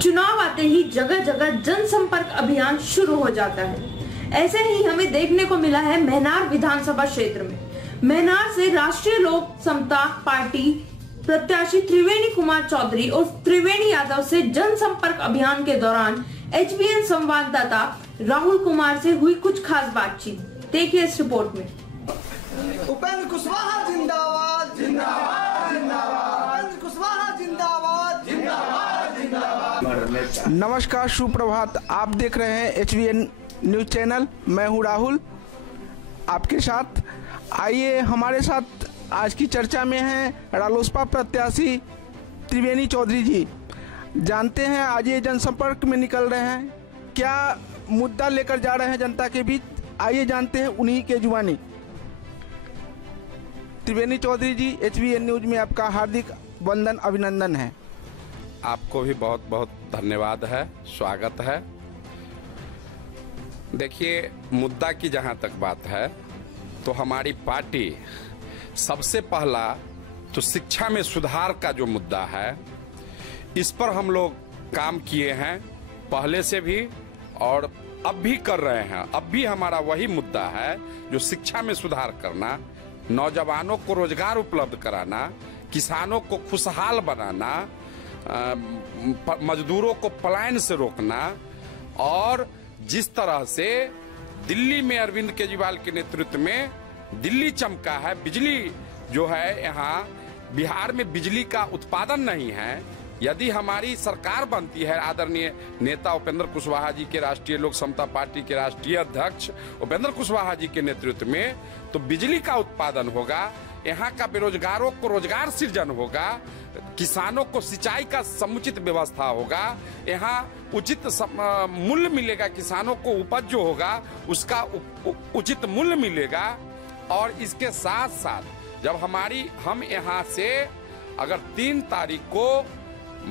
चुनाव आते ही जगह जगह जनसंपर्क अभियान शुरू हो जाता है। ऐसे ही हमें देखने को मिला है महनार विधानसभा क्षेत्र में। महनार से राष्ट्रीय लोक समता पार्टी प्रत्याशी त्रिवेणी कुमार चौधरी और त्रिवेणी यादव से जनसंपर्क अभियान के दौरान HBN संवाददाता राहुल कुमार से हुई कुछ खास बातचीत। देखिए इस रिपोर्ट में। उपेंद्र कुशवाहा जिंदाबाद जिंदाबाद जिंदाबाद, उपेंद्र कुशवाहा जिंदाबाद जिंदाबाद जिंदाबाद। नमस्कार, सुप्रभात। आप देख रहे हैं HBN न्यूज चैनल। मैं हूं राहुल आपके साथ। आइए हमारे साथ आज की चर्चा में हैं रालोसपा प्रत्याशी त्रिवेणी चौधरी जी। जानते हैं आज ये जनसंपर्क में निकल रहे हैं, क्या मुद्दा लेकर जा रहे हैं जनता के बीच, आइए जानते हैं उन्हीं के जुबानी। त्रिवेणी चौधरी जी, HBN न्यूज में आपका हार्दिक वंदन अभिनंदन है। आपको भी बहुत बहुत धन्यवाद है, स्वागत है। देखिए, मुद्दा की जहां तक बात है तो हमारी पार्टी सबसे पहला तो शिक्षा में सुधार का जो मुद्दा है, इस पर हम लोग काम किए हैं पहले से भी और अब भी कर रहे हैं। अब भी हमारा वही मुद्दा है जो शिक्षा में सुधार करना, नौजवानों को रोजगार उपलब्ध कराना, किसानों को खुशहाल बनाना, मजदूरों को पलायन से रोकना। और जिस तरह से दिल्ली में अरविंद केजरीवाल के नेतृत्व में दिल्ली चमका है, बिजली जो है यहाँ बिहार में बिजली का उत्पादन नहीं है। यदि हमारी सरकार बनती है, आदरणीय नेता उपेंद्र कुशवाहा जी के, राष्ट्रीय लोक समता पार्टी के राष्ट्रीय अध्यक्ष उपेंद्र कुशवाहा जी के नेतृत्व में, तो बिजली का उत्पादन होगा, यहाँ का बेरोजगारों को रोजगार सृजन होगा, किसानों को सिंचाई का समुचित व्यवस्था होगा, यहाँ उचित मूल्य मिलेगा, किसानों को उपज जो होगा उसका उचित मूल्य मिलेगा। और इसके साथ साथ जब हम यहाँ से अगर 3 तारीख को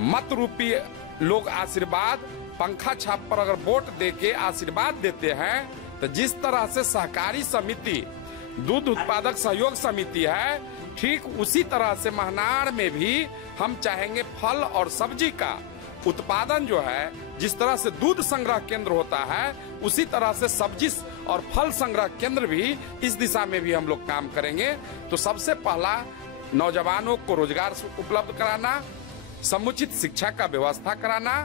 मत रूपी लोग आशीर्वाद पंखा छाप पर अगर वोट देके आशीर्वाद देते हैं, तो जिस तरह से सहकारी समिति, दूध उत्पादक सहयोग समिति है, ठीक उसी तरह से महनार में भी हम चाहेंगे फल और सब्जी का उत्पादन जो है, जिस तरह से दूध संग्रह केंद्र होता है, उसी तरह से सब्जी और फल संग्रह केंद्र भी, इस दिशा में भी हम लोग काम करेंगे। तो सबसे पहला नौजवानों को रोजगार उपलब्ध कराना, समुचित शिक्षा का व्यवस्था कराना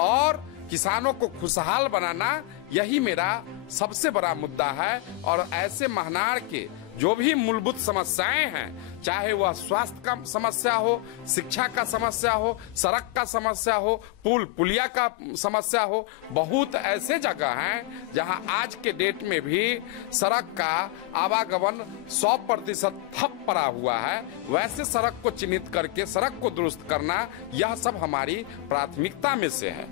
और किसानों को खुशहाल बनाना, यही मेरा सबसे बड़ा मुद्दा है। और ऐसे महनार के जो भी मूलभूत समस्याएं हैं, चाहे वह स्वास्थ्य का समस्या हो, शिक्षा का समस्या हो, सड़क का समस्या हो, पुलिया का समस्या हो, बहुत ऐसे जगह हैं जहां आज के डेट में भी सड़क का आवागमन 100% ठप पड़ा हुआ है। वैसे सड़क को चिन्हित करके सड़क को दुरुस्त करना, यह सब हमारी प्राथमिकता में से है।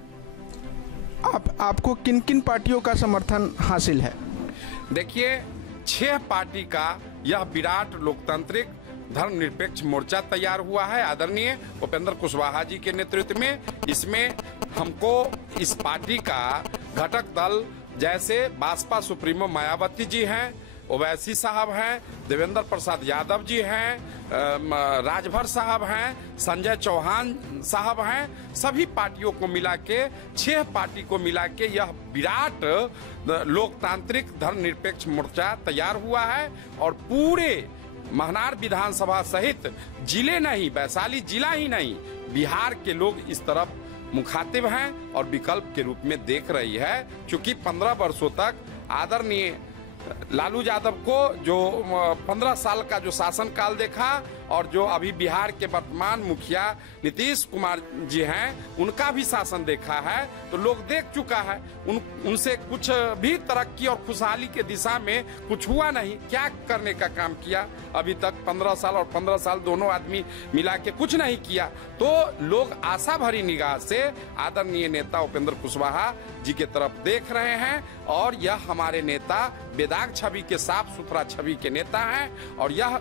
आपको किन किन पार्टियों का समर्थन हासिल है? देखिए, 6 पार्टी का यह विराट लोकतांत्रिक धर्मनिरपेक्ष मोर्चा तैयार हुआ है आदरणीय उपेंद्र कुशवाहा जी के नेतृत्व में। इसमें हमको इस पार्टी का घटक दल जैसे बासपा सुप्रीमो मायावती जी हैं, ओवैसी साहब हैं, देवेंद्र प्रसाद यादव जी हैं, राजभर साहब हैं, संजय चौहान साहब हैं, सभी पार्टियों को मिला के 6 पार्टी को मिला के यह विराट लोकतांत्रिक धर्मनिरपेक्ष मोर्चा तैयार हुआ है। और पूरे महनार विधानसभा सहित जिले नहीं, वैशाली जिला ही नहीं, बिहार के लोग इस तरफ मुखातिब हैं और विकल्प के रूप में देख रही है। क्योंकि 15 वर्षों तक आदरणीय लालू यादव को जो 15 साल का जो शासनकाल देखा, और जो अभी बिहार के वर्तमान मुखिया नीतीश कुमार जी हैं, उनका भी शासन देखा है, तो लोग देख चुका है। उनसे कुछ भी तरक्की और खुशहाली के दिशा में कुछ हुआ नहीं। क्या करने का काम किया अभी तक? 15 साल और 15 साल दोनों आदमी मिला के कुछ नहीं किया। तो लोग आशा भरी निगाह से आदरणीय नेता उपेंद्र कुशवाहा जी के तरफ देख रहे हैं। और यह हमारे नेता बेदाग छवि के, साफ सुथरा छवि के नेता हैं। और यह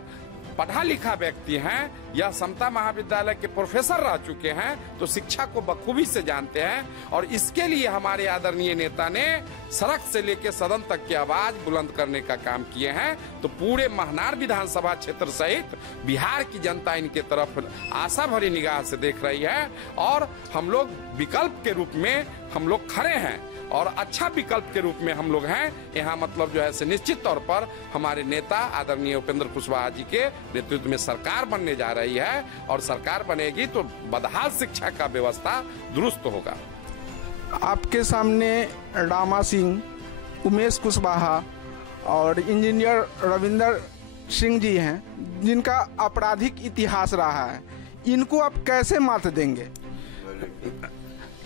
पढ़ा लिखा व्यक्ति हैं, यह समता महाविद्यालय के प्रोफेसर रह चुके हैं, तो शिक्षा को बखूबी से जानते हैं। और इसके लिए हमारे आदरणीय नेता ने सड़क से लेकर सदन तक की आवाज बुलंद करने का काम किए हैं। तो पूरे महनार विधानसभा क्षेत्र सहित बिहार की जनता इनके तरफ आशा भरी निगाह से देख रही है और हम लोग विकल्प के रूप में हम लोग खड़े हैं और अच्छा विकल्प के रूप में हम लोग हैं यहाँ। मतलब जो है से निश्चित तौर पर हमारे नेता आदरणीय उपेंद्र कुशवाहा जी के नेतृत्व में सरकार बनने जा रही है और सरकार बनेगी तो बदहाल शिक्षा का व्यवस्था दुरुस्त होगा। आपके सामने रामा सिंह, उमेश कुशवाहा और इंजीनियर रविंदर सिंह जी हैं, जिनका आपराधिक इतिहास रहा है। इनको आप कैसे मात देंगे?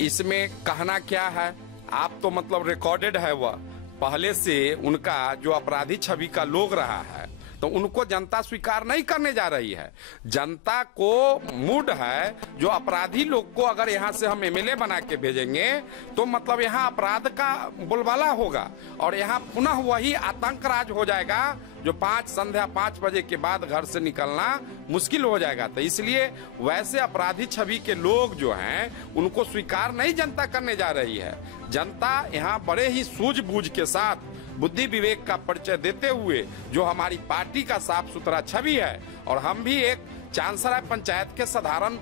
इसमें कहना क्या है, आप तो मतलब रिकॉर्डेड है, वह पहले से उनका जो अपराधी छवि का लोग रहा है, तो उनको जनता स्वीकार नहीं करने जा रही है। जनता को मूड है जो अपराधी लोग को अगर यहाँ से हम एमएलए बना के भेजेंगे तो मतलब यहाँ अपराध का बोलबाला होगा और यहाँ पुनः वही आतंक राज हो जाएगा जो संध्या 5 बजे के बाद घर से निकलना मुश्किल हो जाएगा। तो इसलिए वैसे अपराधी छवि के लोग जो हैं उनको स्वीकार नहीं जनता करने जा रही है। जनता यहाँ बड़े ही सूझबूझ के साथ बुद्धि विवेक का परिचय देते हुए जो हमारी पार्टी का साफ सुथरा छवि है और हम भी एक चांसराय पंचायत के साधारण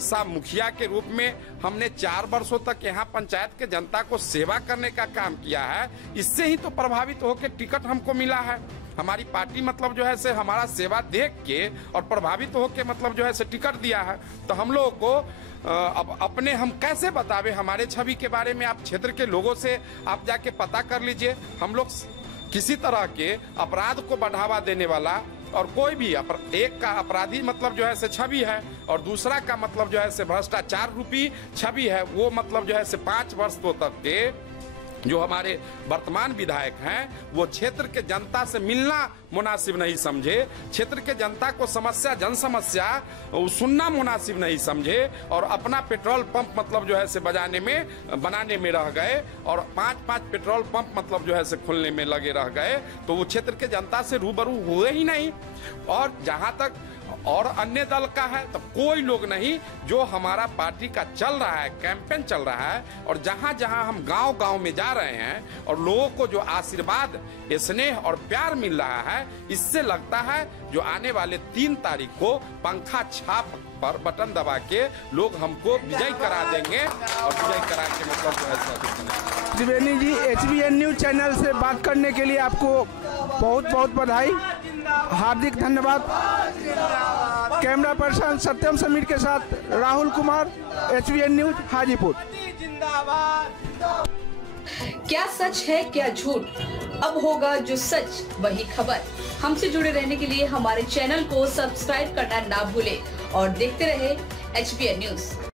सा मुखिया के रूप में हमने 4 वर्षों तक यहाँ पंचायत के जनता को सेवा करने का काम किया है। इससे ही तो प्रभावित होकर टिकट हमको मिला है। हमारी पार्टी मतलब जो है से हमारा सेवा देख के और प्रभावित होकर मतलब जो है से टिकट दिया है। तो हम लोगों को अब अपने हम कैसे बतावे हमारे छवि के बारे में? आप क्षेत्र के लोगों से आप जाके पता कर लीजिए। हम लोग किसी तरह के अपराध को बढ़ावा देने वाला और कोई भी एक का अपराधी मतलब जो है से छवि है और दूसरा का मतलब जो है से भ्रष्टाचार रूपी छवि है, वो मतलब जो है से 5 वर्ष तक के जो हमारे वर्तमान विधायक हैं वो क्षेत्र के जनता से मिलना मुनासिब नहीं समझे, क्षेत्र के जनता को समस्या जन समस्या सुनना मुनासिब नहीं समझे और अपना पेट्रोल पंप मतलब जो है से बनाने में रह गए और 5-5 पेट्रोल पंप मतलब जो है से खुलने में लगे रह गए। तो वो क्षेत्र के जनता से रूबरू हुए ही नहीं। और जहां तक और अन्य दल का है तो कोई लोग नहीं, जो हमारा पार्टी का चल रहा है, कैंपेन चल रहा है और जहां जहां हम गांव-गांव में जा रहे हैं और लोगों को जो आशीर्वाद, स्नेह और प्यार मिल रहा है, इससे लगता है जो आने वाले 3 तारीख को पंखा छाप पर बटन दबा के लोग हमको विजय करा देंगे और विजय करा के मतलब जो है। त्रिवेणी जी, HBN न्यूज चैनल से बात करने के लिए आपको बहुत बहुत बधाई, हार्दिक धन्यवाद। कैमरा पर्सन सत्यम समीर के साथ राहुल कुमार, HBN न्यूज हाजीपुर। क्या सच है क्या झूठ, अब होगा जो सच वही खबर। हमसे जुड़े रहने के लिए हमारे चैनल को सब्सक्राइब करना ना भूलें और देखते रहे HBN न्यूज।